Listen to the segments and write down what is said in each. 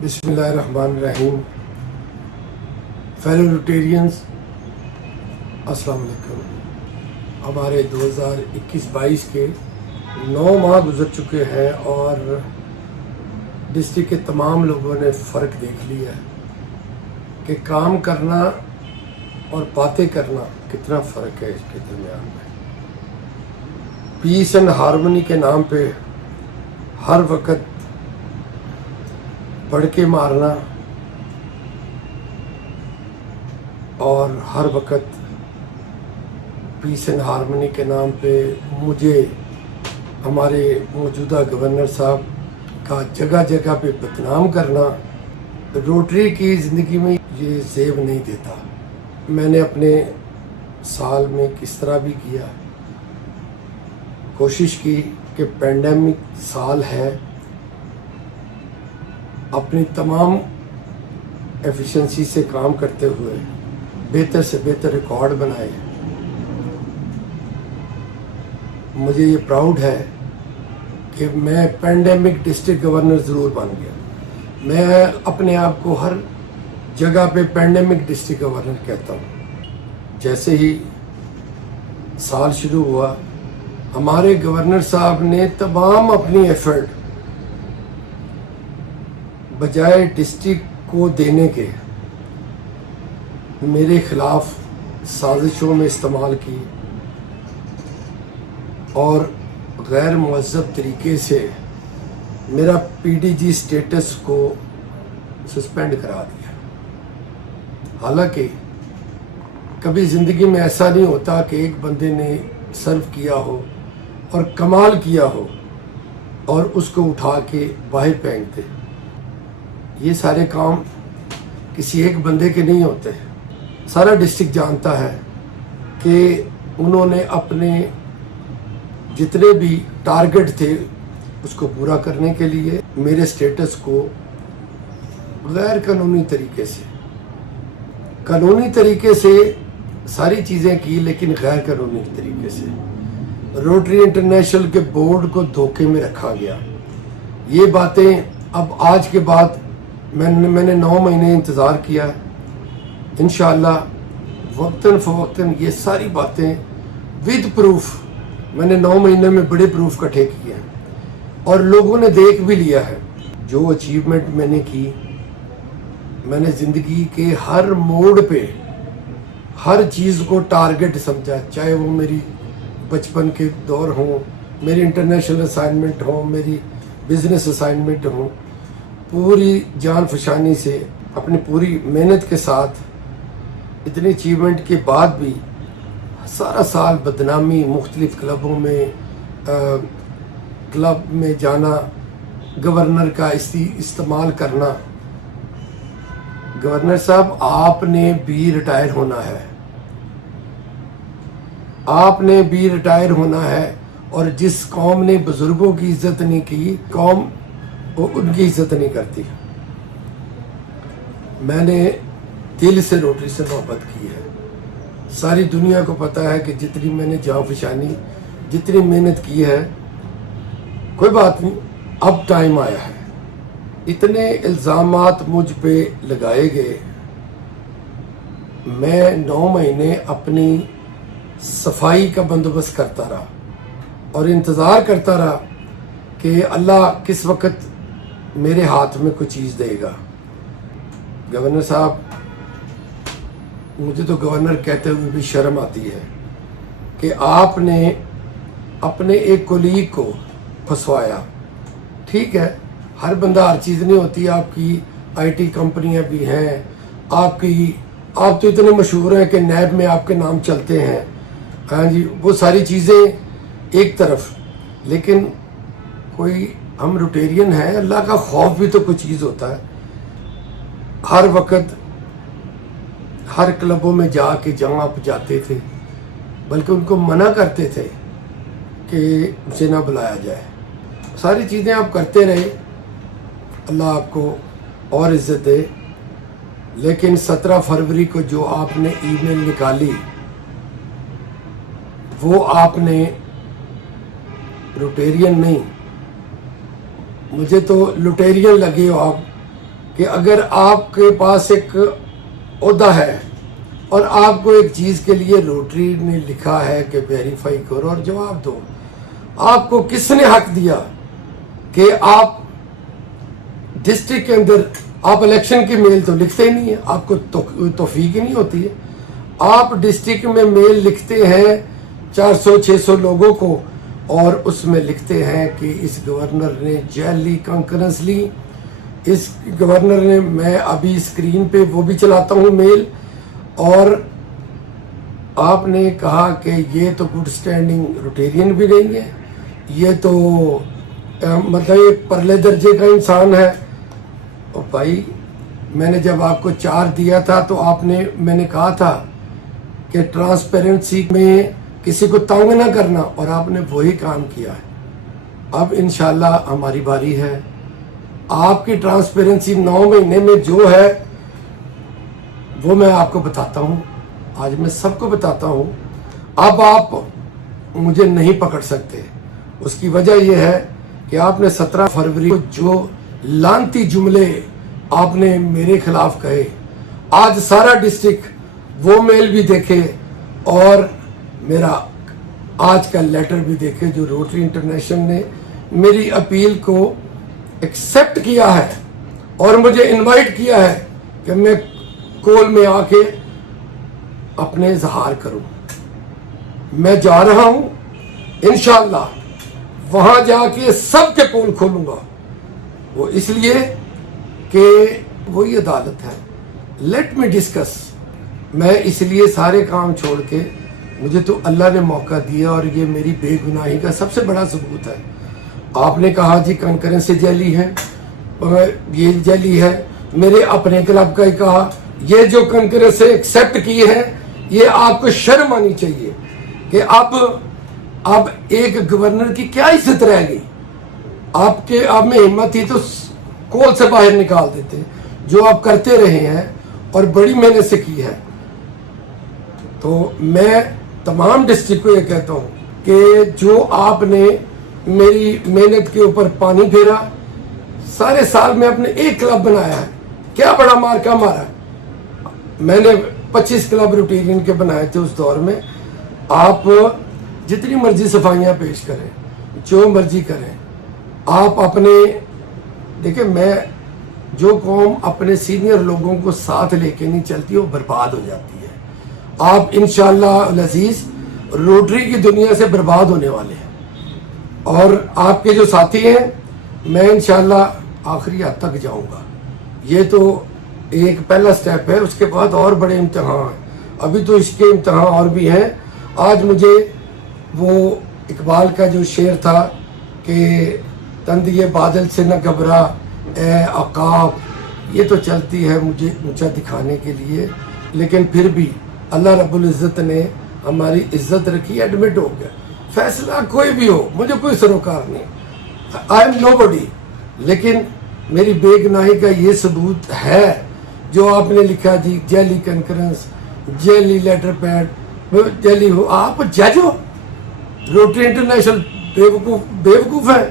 बिस्मिल्लाहिर्रहमानिर्रहीम। Fellow Rotarians, अस्सलाम वालेकुम। हमारे 2021-22 के 9 माह गुजर चुके हैं और डिस्ट्रिक्ट के तमाम लोगों ने फ़र्क देख लिया है कि काम करना और बातें करना कितना फ़र्क है इसके दरमियान में। पीस एंड हारमोनी के नाम पे हर वक्त बढ़ के मारना और हर वक्त पीस एंड हारमोनी के नाम पे मुझे हमारे मौजूदा गवर्नर साहब का जगह जगह पे बदनाम करना रोटरी की ज़िंदगी में ये ज़ेब नहीं देता। मैंने अपने साल में किस तरह भी किया, कोशिश की कि पेंडेमिक साल है, अपनी तमाम एफिशिएंसी से काम करते हुए बेहतर से बेहतर रिकॉर्ड बनाए। मुझे ये प्राउड है कि मैं पेंडेमिक डिस्ट्रिक्ट गवर्नर ज़रूर बन गया। मैं अपने आप को हर जगह पे पेंडेमिक डिस्ट्रिक्ट गवर्नर कहता हूँ। जैसे ही साल शुरू हुआ, हमारे गवर्नर साहब ने तमाम अपनी एफर्ट बजाय डिस्ट्रिक्ट को देने के मेरे खिलाफ साजिशों में इस्तेमाल की और गैर मुहज़्ज़ब तरीके से मेरा पीडीजी स्टेटस को सस्पेंड करा दिया। हालांकि कभी ज़िंदगी में ऐसा नहीं होता कि एक बंदे ने सर्व किया हो और कमाल किया हो और उसको उठा के बाहर फेंक दे। ये सारे काम किसी एक बंदे के नहीं होते। सारा डिस्ट्रिक्ट जानता है कि उन्होंने अपने जितने भी टारगेट थे उसको पूरा करने के लिए मेरे स्टेटस को गैर कानूनी तरीके से सारी चीज़ें की, लेकिन गैर कानूनी तरीके से रोटरी इंटरनेशनल के बोर्ड को धोखे में रखा गया। ये बातें अब आज के बाद मैंने 9 महीने इंतज़ार किया है। इंशाअल्लाह वक्तन फ़वक्तन ये सारी बातें विद प्रूफ मैंने 9 महीने में बड़े प्रूफ इकट्ठे किए हैं और लोगों ने देख भी लिया है। जो अचीवमेंट मैंने की, मैंने ज़िंदगी के हर मोड़ पे हर चीज़ को टारगेट समझा, चाहे वो मेरी बचपन के दौर हों, मेरी इंटरनेशनल असाइनमेंट हो, मेरी बिज़नेस असाइनमेंट हो। पूरी जान फशानी से अपनी पूरी मेहनत के साथ इतनी अचीवमेंट के बाद भी सारा साल बदनामी, मुख्तलिफ क्लबों में क्लब में जाना, गवर्नर का इस्तेमाल करना। गवर्नर साहब, आपने भी रिटायर होना है, आपने भी रिटायर होना है। और जिस कौम ने बुजुर्गों की इज्जत नहीं की, कौम वो उनकी इज्जत नहीं करती। मैंने दिल से रोटरी से मोहब्बत की है। सारी दुनिया को पता है कि जितनी मैंने जान फशानी, जितनी मेहनत की है, कोई बात नहीं, अब टाइम आया है। इतने इल्ज़ामात मुझ पे लगाए गए, मैं 9 महीने अपनी सफाई का बंदोबस्त करता रहा और इंतज़ार करता रहा कि अल्लाह किस वक्त मेरे हाथ में कोई चीज़ देगा। गवर्नर साहब, मुझे तो गवर्नर कहते हुए भी शर्म आती है कि आपने अपने एक कोलीग को फंसवाया। ठीक है, हर बंदा हर चीज़ नहीं होती। आपकी आईटी कंपनियां भी हैं, आप तो इतने मशहूर हैं कि नैब में आपके नाम चलते हैं। हाँ जी, वो सारी चीज़ें एक तरफ, लेकिन कोई हम रोटेरियन हैं, अल्लाह का खौफ भी तो कोई चीज़ होता है। हर वक्त हर क्लबों में जाके जहाँ आप जाते थे, बल्कि उनको मना करते थे कि उसे ना बुलाया जाए। सारी चीज़ें आप करते रहे, अल्लाह आपको और इज़्ज़त दे। लेकिन 17 फरवरी को जो आपने ईमेल निकाली, वो आपने रोटेरियन नहीं, मुझे तो लुटेरियन लगे हो आप کہ اگر آپ کے پاس ایک عہدہ ہے اور آپ کو ایک چیز کے لیے روٹری نے لکھا ہے کہ ویریفائی کرو اور جواب دو، آپ کو کس نے حق دیا کہ آپ ڈسٹرکٹ کے اندر آپ الیکشن کی میل تو لکھتے ہی نہیں ہیں، آپ کو توفیق ہی نہیں ہوتی ہے. آپ ڈسٹرکٹ میں میل لکھتے ہیں 400-600 لوگوں کو، اور اس میں لکھتے ہیں کہ اس گورنر نے جعلی کنکرنس لی، اس گورنر نے، میں ابھی اسکرین پہ وہ بھی چلاتا ہوں میل، اور آپ نے کہا کہ یہ تو گڈ سٹینڈنگ روٹیرین بھی نہیں ہے، یہ تو مطلب یہ پرلے درجے کا انسان ہے. اور بھائی میں نے جب آپ کو 4 دیا تھا تو میں نے کہا تھا کہ ٹرانسپیرنسی میں کسی کو تنگ نہ کرنا، اور آپ نے وہی کام کیا ہے. اب انشاءاللہ ہماری باری ہے. آپ کی ٹرانسپیرنسی 9 مہینے میں جو ہے وہ میں آپ کو بتاتا ہوں، آج میں سب کو بتاتا ہوں. اب آپ مجھے نہیں پکڑ سکتے. اس کی وجہ یہ ہے کہ آپ نے 17 فروری کو جو لانتی جملے آپ نے میرے خلاف کہے، آج سارا ڈسٹرکٹ وہ میل بھی دیکھے اور میرا آج کا لیٹر بھی دیکھے جو روٹری انٹرنیشنل نے میری اپیل کو ایکسپٹ کیا ہے اور مجھے انوائٹ کیا ہے کہ میں کول میں آ کے اپنے اظہار کروں. میں جا رہا ہوں انشاءاللہ، وہاں جا کے سب کے پول کھولوں گا. وہ اس لیے کہ وہی عدالت ہے. Let me discuss. میں اس لیے سارے کام چھوڑ کے، مجھے تو اللہ نے موقع دیا اور یہ میری بے گناہی کا سب سے بڑا ثبوت ہے. آپ نے کہا جی کنکرنس جعلی ہے، یہ جعلی ہے. میرے اپنے کلب کا ہی کہا یہ جو کنکرنس ایکسپٹ کی ہے، یہ آپ کو شرم آنی چاہیے کہ اب ایک گورنر کی کیا عزت رہ گئی. آپ میں ہمت تھی تو کول سے باہر نکال دیتے، جو آپ کرتے رہے ہیں اور بڑی محنت سے کی ہے. تو میں تمام ڈسٹرکٹ کو یہ کہتا ہوں کہ جو آپ نے میری محنت کے اوپر پانی پھیرا، سارے سال میں اپنے ایک کلب بنایا ہے، کیا بڑا مارکا مارا. میں نے 25 کلب روٹیرین کے بنائے تھے اس دور میں. آپ جتنی مرضی صفائیاں پیش کریں، جو مرضی کریں، آپ اپنے دیکھیں، میں جو قوم اپنے سینئر لوگوں کو ساتھ لے کے نہیں چلتی وہ برباد ہو جاتی ہے. آپ انشاءاللہ العزیز روٹری کی دنیا سے برباد ہونے والے ہیں، اور آپ کے جو ساتھی ہیں میں انشاءاللہ آخری حد تک جاؤں گا. یہ تو ایک پہلا سٹیپ ہے، اس کے بعد اور بڑے امتحان ہیں. ابھی تو اس کے امتحان اور بھی ہیں. آج مجھے وہ اقبال کا جو شعر تھا کہ تندیے بادل سے نہ گھبرا اے عقاب، یہ تو چلتی ہے مجھے اونچا دکھانے کے لیے، لیکن پھر بھی اللہ رب العزت نے ہماری عزت رکھی. ایڈمٹ ہو گیا. فیصلہ کوئی بھی ہو، مجھے کوئی سروکار نہیں، آئی ایم نو بڈی. لیکن میری بے گناہی کا یہ ثبوت ہے جو آپ نے لکھا جی جعلی کنکرنس، جعلی لیٹر پیڈ، جعلی ہو. آپ جج ہو؟ روٹری انٹرنیشنل بیوقوف ہے.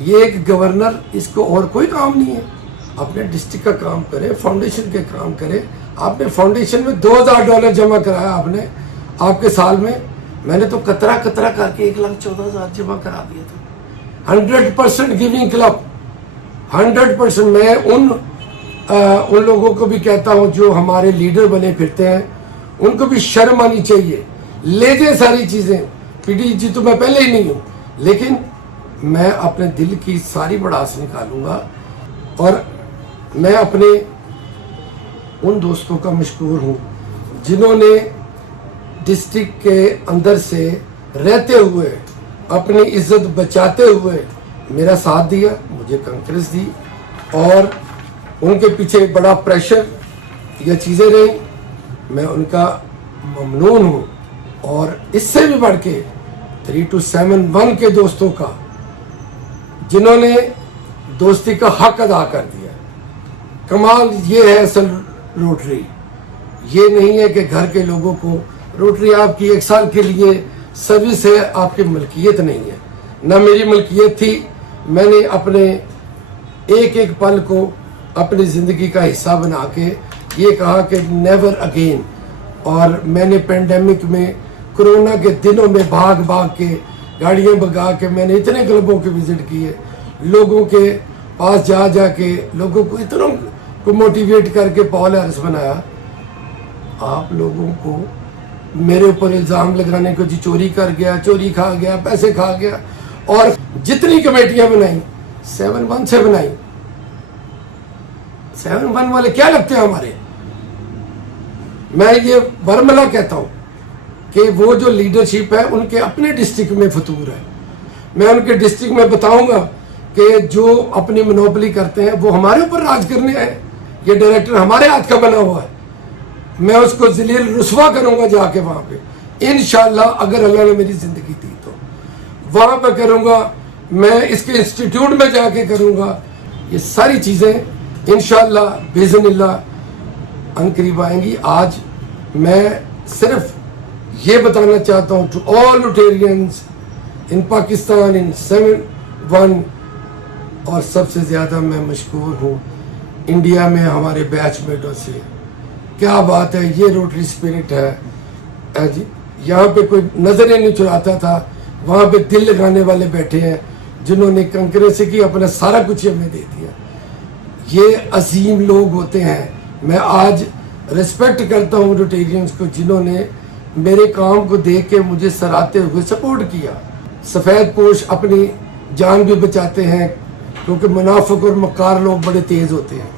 یہ ایک گورنر، اس کو اور کوئی کام نہیں ہے. اپنے ڈسٹرکٹ کا کام کرے، فاؤنڈیشن کے کام کرے. آپ نے فاؤنڈیشن میں $2000 جمع کرایا. آپ کے سال میں نے تو قطرہ قطرہ کر کے 1,14,000 جمع کرا دیا تھا. 100% گیونگ کلب، 100%. میں ان لوگوں کو بھی کہتا ہوں جو ہمارے لیڈر بنے پھرتے ہیں، ان کو بھی شرم آنی چاہیے. لے جائیں ساری چیزیں. پی ڈی جی تو میں پہلے ہی نہیں ہوں، لیکن میں اپنے دل کی ساری بڑاس نکالوں گا. اور میں اپنے ان دوستوں کا مشکور ہوں جنہوں نے ڈسٹرکٹ کے اندر سے رہتے ہوئے اپنی عزت بچاتے ہوئے میرا ساتھ دیا، مجھے کانفرنس دی، اور ان کے پیچھے بڑا پریشر یہ چیزیں رہیں. میں ان کا ممنون ہوں. اور اس سے بھی بڑھ کے 3271 کے دوستوں کا، جنہوں نے دوستی کا حق ادا کر دیا. کمال یہ ہے اصل روٹری. یہ نہیں ہے کہ گھر کے لوگوں کو روٹری آپ کی 1 سال کے لیے سروس ہے، آپ کی ملکیت نہیں ہے. نہ میری ملکیت تھی. میں نے اپنے ایک ایک پل کو अपनी ज़िंदगी का हिस्सा बना के ये कहा कि नेवर अगेन। और मैंने पेंडेमिक में कोरोना के दिनों में भाग भाग के गाड़ियाँ भगा के मैंने इतने क्लबों के विज़िट किए, लोगों के पास जा जा के लोगों को इतनों को मोटिवेट करके पॉल हैरिस बनाया। आप लोगों को मेरे ऊपर इल्ज़ाम लगाने को जी चोरी कर गया, चोरी खा गया, पैसे खा गया, और जितनी कमेटियां बनाई 7-1 से बनाई। 7-1 वाले क्या लगते हैं हमारे? मैं ये बरमला कहता हूं कि वो जो लीडरशिप है उनके अपने डिस्ट्रिक्ट में फतूर है। मैं उनके डिस्ट्रिक्ट में बताऊंगा कि जो अपनी मोनोपोली करते हैं वो हमारे ऊपर राज करने आए। ये डायरेक्टर हमारे हाथ का बना हुआ है, मैं उसको जलील रुसवा करूंगा जाके वहां पे इंशाल्लाह। अगर अल्लाह ने मेरी जिंदगी दी तो वहां पे करूंगा, मैं इसके इंस्टीट्यूट में जाके करूंगा। ये सारी चीजें इंशाल्लाह बिज़निल्लाह अनकरीब आएंगी। आज मैं सिर्फ ये बताना चाहता हूँ टू ऑल लुटेरियंस इन पाकिस्तान इन 7-1, और सबसे ज़्यादा मैं मशकूर हूँ इंडिया में हमारे बैचमेटों से। क्या बात है, ये रोटरी स्पिरिट है। यहाँ पे कोई नजरें नहीं चुराता था, वहाँ पे दिल लगाने वाले बैठे हैं जिन्होंने कंकरेंसी की अपना सारा कुछ हमें दे दिया। ये अजीम लोग होते हैं। मैं आज रिस्पेक्ट करता हूँ रोटेरियंस को जिन्होंने मेरे काम को देख के मुझे सराहते हुए सपोर्ट किया। सफ़ेद पोश अपनी जान भी बचाते हैं क्योंकि मुनाफिक और मक्कार लोग बड़े तेज़ होते हैं।